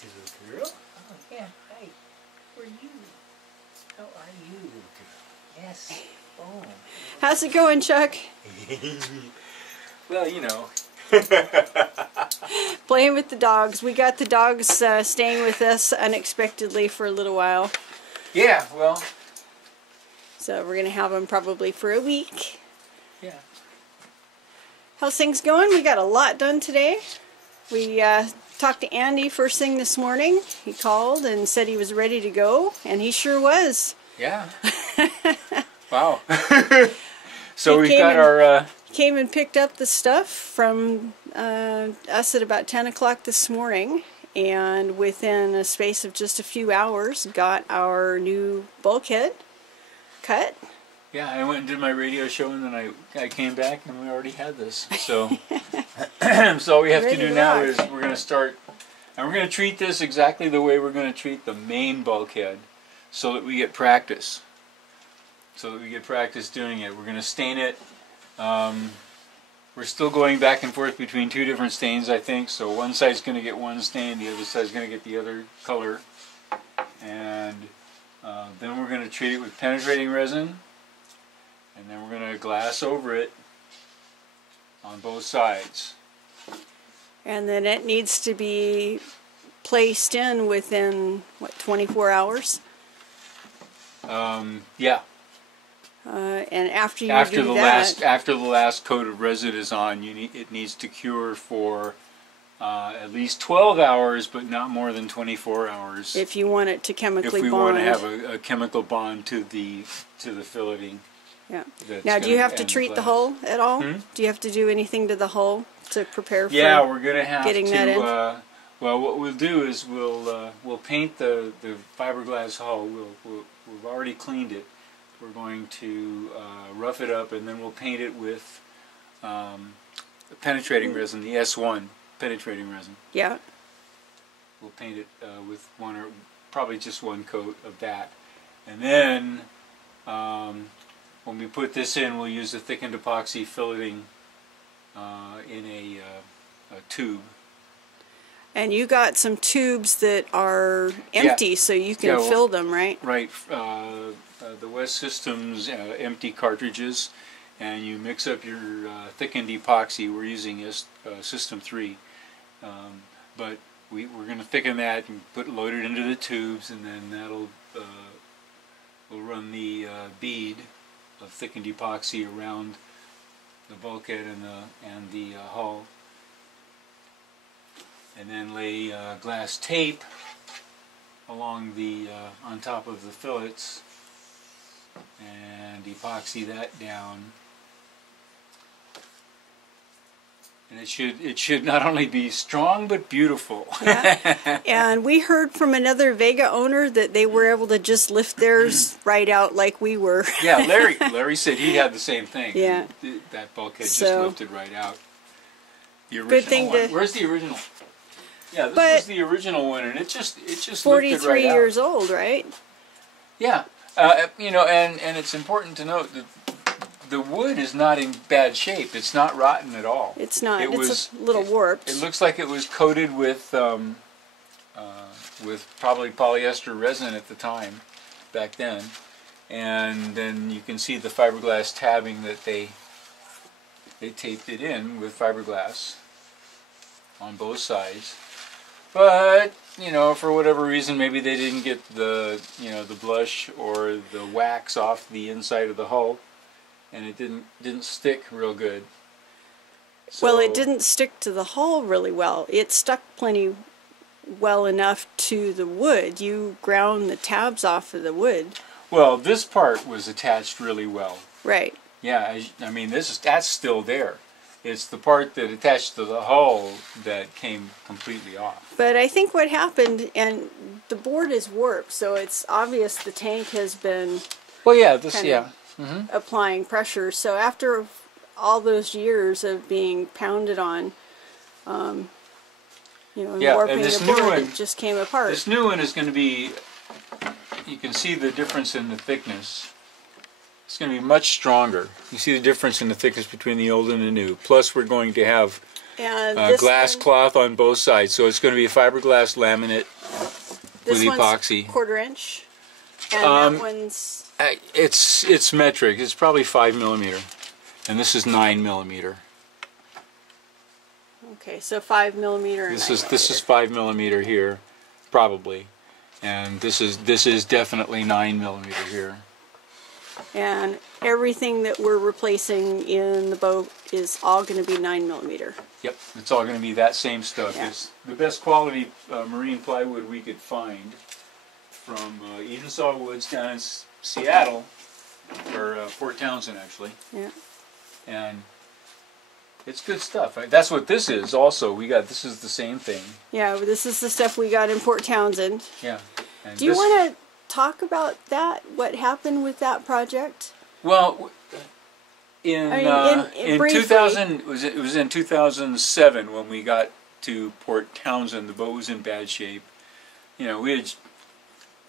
little girl. Oh, yeah. Hi. Who are you? How are you, little girl? Yes. Oh. How's it going, Chuck? Well, you know. Playing with the dogs. We got the dogs staying with us unexpectedly for a little while. Yeah, well. So we're going to have them probably for a week. Yeah. How's things going? We got a lot done today. We talked to Andy first thing this morning. He called and said he was ready to go, and he sure was. Yeah. Wow. So we got our... Came and picked up the stuff from us at about 10 o'clock this morning, and within a space of just a few hours got our new bulkhead cut. Yeah, I went and did my radio show, and then I came back and we already had this. So, so all we have to do now is we're going to start, and we're going to treat this exactly the way we're going to treat the main bulkhead, so that we get practice. So that we get practice doing it. We're going to stain it. We're still going back and forth between two different stains, I think. So one side's going to get one stain, the other side's going to get the other color. And then we're going to treat it with penetrating resin. And then we're going to glass over it on both sides. And then it needs to be placed in within, what, 24 hours? Yeah. And after you do that, after the last coat of resin is on, it needs to cure for at least 12 hours, but not more than 24 hours. If you want it to chemically bond. If we want to have a chemical bond to the filleting. Yeah. Now, do you have to treat the hull at all? Hmm? Do you have to do anything to the hull to prepare for Yeah, we're going to have getting that in? Well, what we'll do is we'll paint the fiberglass hull. We've already cleaned it. We're going to rough it up, and then we'll paint it with penetrating resin, the S1 penetrating resin. Yeah. We'll paint it with one or probably just one coat of that. And then when we put this in, we'll use a thickened epoxy filleting in a tube. And you got some tubes that are empty, so you can fill them, right? Right. The West Systems empty cartridges, and you mix up your thickened epoxy. We're using System 3, but we're going to thicken that and load it into the tubes, and then we'll run the bead of thickened epoxy around the bulkhead and the hull, and then lay glass tape along the on top of the fillets and epoxy that down. And it should not only be strong but beautiful. Yeah. And we heard from another Vega owner that they were able to just lift theirs right out like we were. Yeah, Larry said he had the same thing. Yeah. That bulkhead just lifted right out. The original good thing one. Where's the original? Yeah, this was the original one, and it just 43 lifted right years out. old, right? Yeah. You know, and it's important to note that the wood is not in bad shape. It's not rotten at all. It's not. It's a little warped. It looks like it was coated with probably polyester resin at the time, back then. And then you can see the fiberglass tabbing that they taped it in with fiberglass on both sides. But, you know, for whatever reason, maybe they didn't get the blush or the wax off the inside of the hull, and it didn't stick real good. So, well, it didn't stick to the hull really well. It stuck plenty well enough to the wood. You ground the tabs off of the wood. Well, this part was attached really well. Right. Yeah, I mean, that's still there. It's the part that attached to the hull that came completely off. But I think what happened, and the board is warped, so it's obvious the tank has been applying pressure. So after all those years of being pounded on, and warping the board, it just came apart. This new one is going to be, you can see the difference in the thickness. It's going to be much stronger. You see the difference in the thickness between the old and the new. Plus we're going to have And this glass cloth on both sides. So it's going to be a fiberglass laminate with this one's epoxy. 1/4 inch. And that one's... It's metric. It's probably 5mm. And this is 9mm. Okay, so 5mm and This is 5mm here, probably. And this is definitely 9mm here. And everything that we're replacing in the boat is all going to be 9mm. Yep, it's all going to be that same stuff. Yeah. It's the best quality marine plywood we could find from Edensaw Woods down in Seattle, or Port Townsend actually. Yeah. And it's good stuff. That's what this is also. This is the same thing. Yeah, this is the stuff we got in Port Townsend. Yeah. And Do you want to talk about that? What happened with that project? Well, in briefly, 2000, it was in 2007 when we got to Port Townsend. The boat was in bad shape. You know, that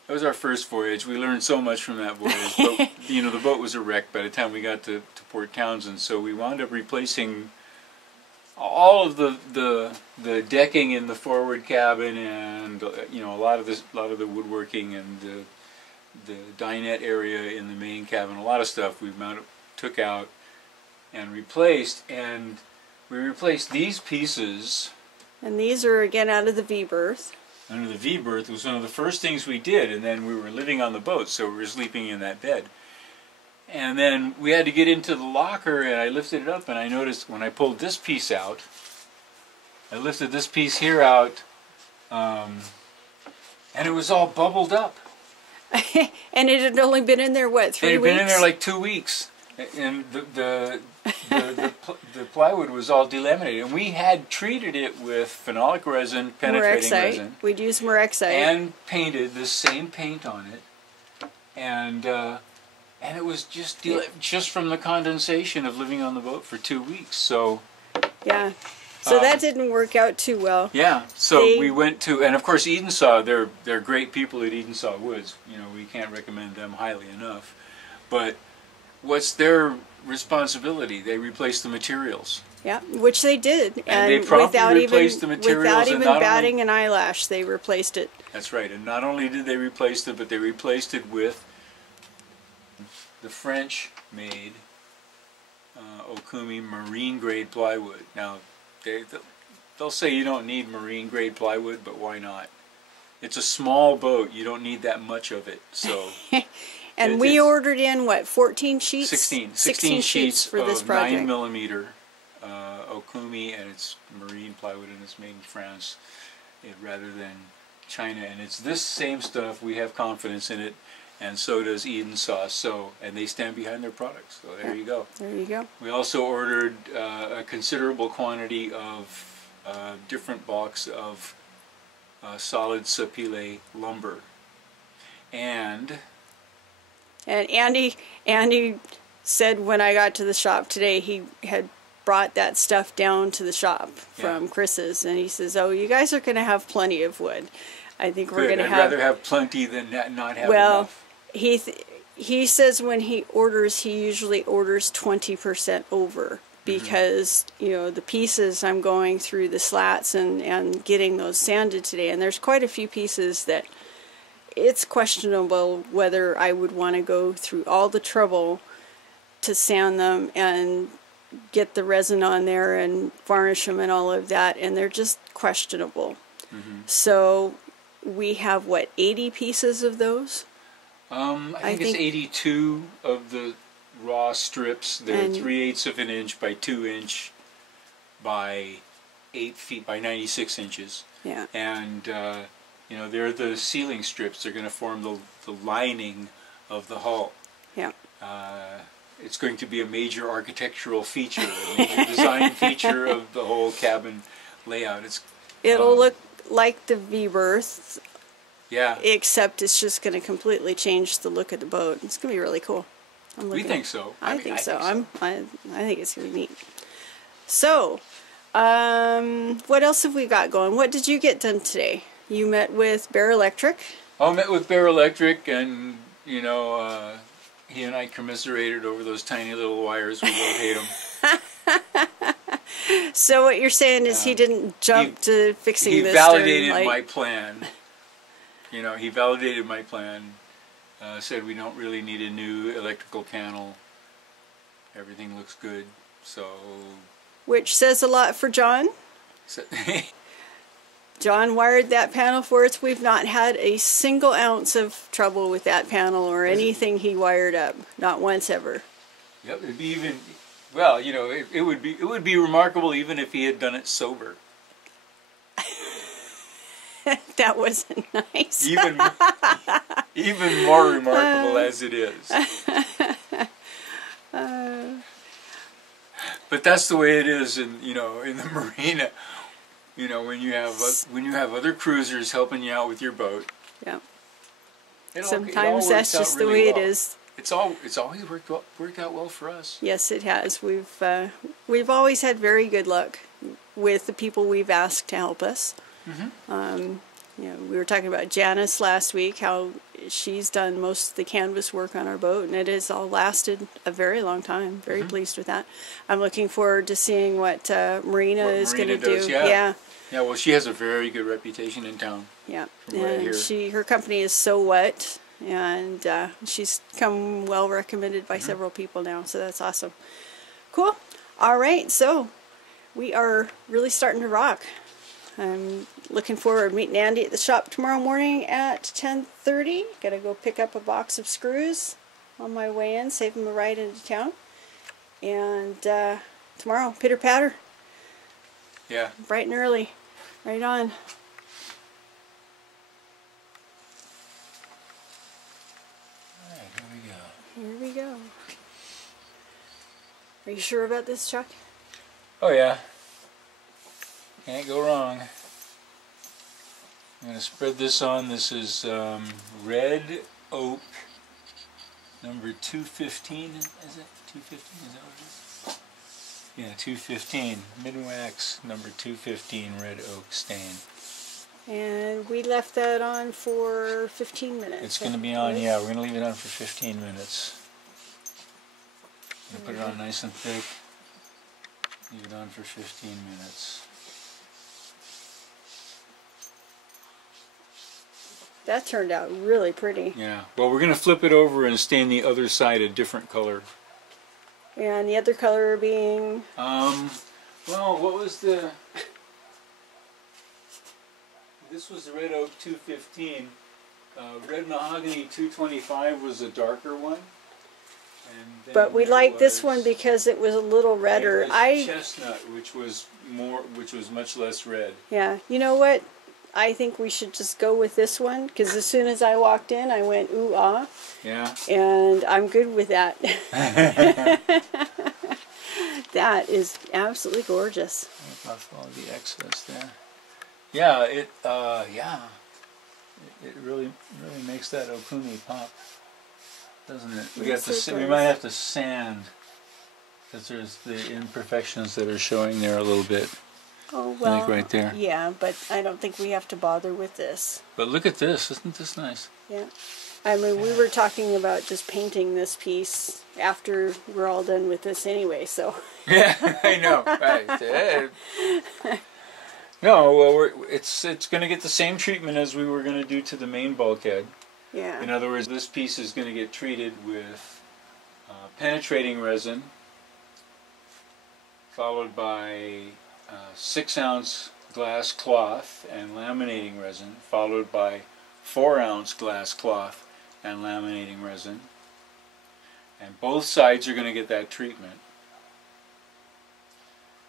was our first voyage. We learned so much from that voyage. But, you know, the boat was a wreck by the time we got to Port Townsend. So we wound up replacing all of the decking in the forward cabin, and you know, a lot of the woodworking and the dinette area in the main cabin. A lot of stuff we took out and replaced, and we replaced these pieces. And these are again out of the V-berth. Under the V-berth was one of the first things we did, and then we were living on the boat, so we were sleeping in that bed. And then we had to get into the locker, and I lifted it up, and I noticed when I pulled this piece out, I lifted this piece here out, and it was all bubbled up. And it had only been in there, what, 3 weeks? It had been in there like 2 weeks, and the plywood was all delaminated. And we had treated it with phenolic resin, penetrating resin. We'd use Morexite. And painted the same paint on it. And it was just from the condensation of living on the boat for 2 weeks. So yeah, so that didn't work out too well. Yeah, so we went to, and of course Edensaw, they're great people at Edensaw Woods. You know, we can't recommend them highly enough. But what's their responsibility? They replaced the materials. Yeah, which they did, and they promptly replaced the materials, without even batting an eyelash. They replaced it. That's right, and not only did they replace it, but they replaced it with the French-made Okumi marine-grade plywood. Now, they'll say you don't need marine-grade plywood, but why not? It's a small boat. You don't need that much of it. So, and we ordered in, what, 14 sheets? 16 sheets for this project. 9mm Okumi, and it's marine plywood, and it's made in France rather than China. And it's this same stuff. We have confidence in it. And so does Edensaw. And they stand behind their products. So there you go. There you go. We also ordered a considerable quantity of different bulks of solid sapele lumber. And Andy said when I got to the shop today, he had brought that stuff down to the shop from Chris's, and he says, "Oh, you guys are going to have plenty of wood. I think we're going to have." I'd rather have plenty than not have enough. He says when he orders, he usually orders 20% over, because you know, the pieces, I'm going through the slats and getting those sanded today, and there's quite a few pieces that it's questionable whether I would want to go through all the trouble to sand them and get the resin on there and varnish them and all of that, and they're just questionable. So we have, what, 80 pieces of those? I think it's 82 of the raw strips. They're 3/8 of an inch by 2 inch by 8 feet by 96 inches. Yeah. And you know, they're the ceiling strips. They're going to form the lining of the hull. Yeah. It's going to be a major architectural feature, a major design feature of the whole cabin layout. It'll look like the V-berth. Yeah. Except it's just going to completely change the look of the boat. It's going to be really cool. We think so. I think so. I think it's going to be neat. So, what else have we got going? What did you get done today? You met with Bear Electric. I met with Bear Electric, and you know, he and I commiserated over those tiny little wires. We both hate them. So what you're saying is he didn't jump to fixing this. He validated my plan. You know, he validated my plan. Said we don't really need a new electrical panel. Everything looks good. So. Which says a lot for John. So John wired that panel for us. We've not had a single ounce of trouble with that panel or anything he wired up. Not once ever. Yep, it'd be even. Well, you know, it would be remarkable even if he had done it sober. That wasn't nice. Even more remarkable as it is. But that's the way it is in the marina. You know, when you have other cruisers helping you out with your boat. Yeah. Sometimes that's just the way it is. It's always worked out well for us. Yes, it has. We've always had very good luck with the people we've asked to help us. Mm-hmm. You know, we were talking about Janice last week, how she's done most of the canvas work on our boat, and it has all lasted a very long time. Very pleased with that. I'm looking forward to seeing what Marina is going to do. Yeah. Yeah, well, she has a very good reputation in town. Yeah, from what I hear. Her company is So What, and she's come well recommended by several people now, so that's awesome. Cool. All right, so we are really starting to rock. I'm looking forward to meeting Andy at the shop tomorrow morning at 10:30. Gotta go pick up a box of screws on my way in, save him a ride into town. And tomorrow, pitter patter. Yeah. Bright and early. Right on. Alright, here we go. Here we go. Are you sure about this, Chuck? Oh yeah. Can't go wrong. I'm going to spread this on. This is red oak number 215. Is it 215? Is that what it is? Yeah, 215. Minwax number 215 red oak stain. And we left that on for 15 minutes. It's going to be on, yeah, we're going to leave it on for 15 minutes. I'm going to put it on nice and thick. Leave it on for 15 minutes. That turned out really pretty. Yeah. Well, we're going to flip it over and stain the other side a different color. And the other color being? Well, what was the... This was the red oak 215. Red mahogany 225 was a darker one. And then but we liked this one because it was a little redder. It was chestnut, which was much less red. Yeah. You know what? I think we should just go with this one, because as soon as I walked in, I went, ooh, ah. Yeah. And I'm good with that. That is absolutely gorgeous. Off all the excess there. Yeah, it really makes that okumi pop, doesn't it? We might have to sand, because there's the imperfections that are showing there a little bit. Oh, well, like right there. Yeah, but I don't think we have to bother with this. But look at this. Isn't this nice? Yeah. I mean, we were talking about just painting this piece after we're all done with this anyway, so. Yeah, I know. Right. No, well, it's going to get the same treatment as we were going to do to the main bulkhead. Yeah. In other words, this piece is going to get treated with penetrating resin, followed by 6-ounce glass cloth and laminating resin, followed by 4-ounce glass cloth and laminating resin. And both sides are going to get that treatment.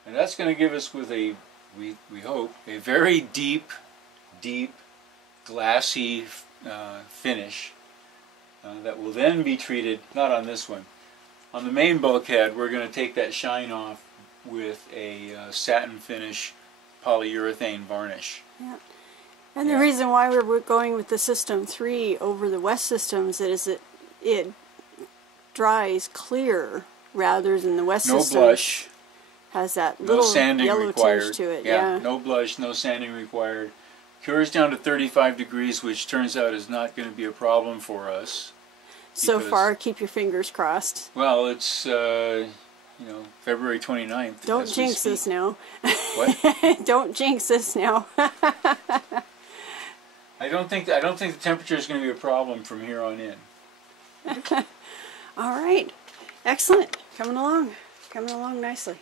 And that's going to give us, with we hope, a very deep, glassy finish that will then be treated, not on this one. On the main bulkhead, we're going to take that shine off with a satin finish polyurethane varnish. Yeah. And the reason why we're going with the System 3 over the West Systems is that it dries clear rather than the West Systems. No blush. Has that little yellow tinge to it. Yeah, no blush, no sanding required. Cures down to 35 degrees, which turns out is not going to be a problem for us. So far, keep your fingers crossed. Well, it's you know, February 29th. Don't jinx this now. What? Don't jinx this now. I don't think the temperature is going to be a problem from here on in. All right. Excellent. Coming along nicely.